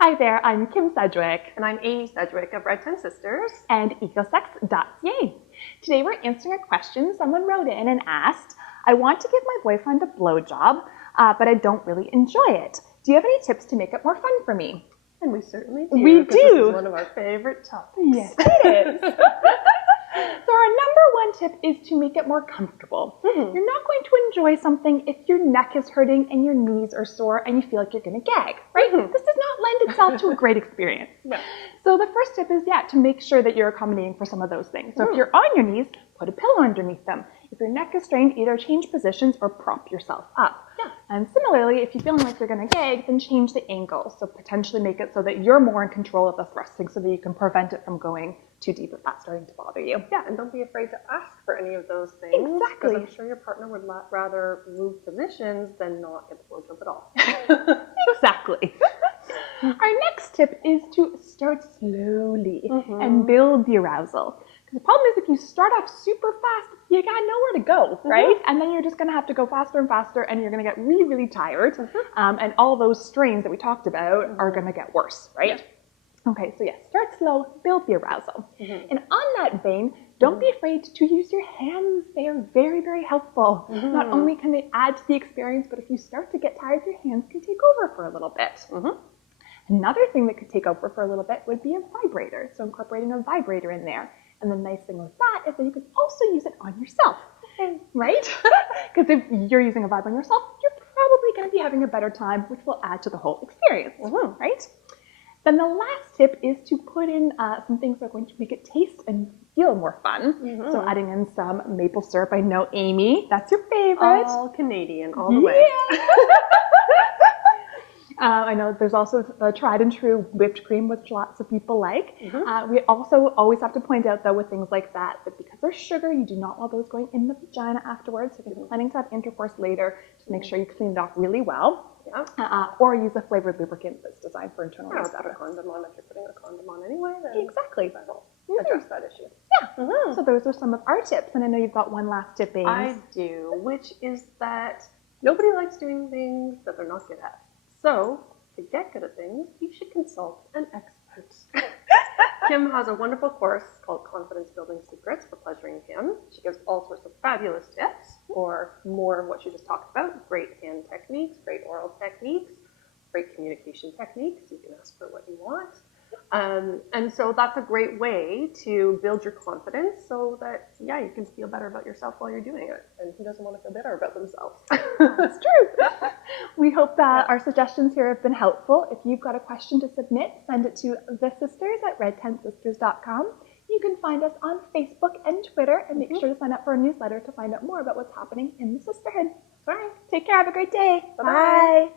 Hi there, I'm Kim Sedgwick. And I'm Amy Sedgwick of Red 10 Sisters. And ecosex.ca. Today we're answering a question someone wrote in and asked, I want to give my boyfriend a blowjob, but I don't really enjoy it. Do you have any tips to make it more fun for me? And we certainly do. We do. This is one of our favorite topics. Yes, it is. So our number one tip is to make it more comfortable. You're not going to enjoy something if your neck is hurting and your knees are sore and you feel like you're going to gag, right? This does not lend itself to a great experience. No. So the first tip is, to make sure that you're accommodating for some of those things. So if you're on your knees, put a pillow underneath them. If your neck is strained, either change positions or prop yourself up. And similarly, if you're feeling like you're going to gag, then change the angle. So potentially make it so that you're more in control of the thrusting so that you can prevent it from going too deep if that's starting to bother you. Yeah, and don't be afraid to ask for any of those things. Exactly. Because I'm sure your partner would rather move positions than not get the blowjob at all. Exactly. Our next tip is to start slowly and build the arousal. Because the problem is if you start off super fast, you got nowhere to go, right? And then you're just going to have to go faster and faster and you're going to get really, really tired. And all those strains that we talked about are going to get worse, right? Okay, so start slow, build the arousal. And on that vein, don't be afraid to use your hands. They are very, very helpful. Not only can they add to the experience, but if you start to get tired, your hands can take over for a little bit. Another thing that could take over for a little bit would be a vibrator. So incorporating a vibrator in there. And the nice thing with that is that you can also use it on yourself, right? Because if you're using a vibrator on yourself, you're probably going to be having a better time, which will add to the whole experience, right? Then the last tip is to put in some things that are going to make it taste and feel more fun. So adding in some maple syrup. I know, Amy, that's your favorite. All Canadian, all the way. I know there's also the tried and true whipped cream, which lots of people like. We also always have to point out, though, with things like that because there's sugar, you do not want those going in the vagina afterwards. So if you're planning to have intercourse later, just make sure you clean it off really well. Or use a flavored lubricant that's designed for internal use. Put a condom on if you're putting a condom on anyway. Then exactly. That'll address that issue. So those are some of our tips. And I know you've got one last tip, Ames. I do, which is that nobody likes doing things that they're not good at. So, to get good at things, you should consult an expert. Kim has a wonderful course called Confidence Building Secrets for Pleasuring Him. She gives all sorts of fabulous tips for more of what she just talked about. Great hand techniques, great oral techniques, great communication techniques. You can ask for what you want. And so that's a great way to build your confidence so that, you can feel better about yourself while you're doing it. And who doesn't want to feel better about themselves? That's true. We hope that our suggestions here have been helpful. If you've got a question to submit, send it to thesisters@red10sisters.com. You can find us on Facebook and Twitter, and make sure to sign up for our newsletter to find out more about what's happening in the sisterhood. All right. Take care. Have a great day. Bye-bye. Bye.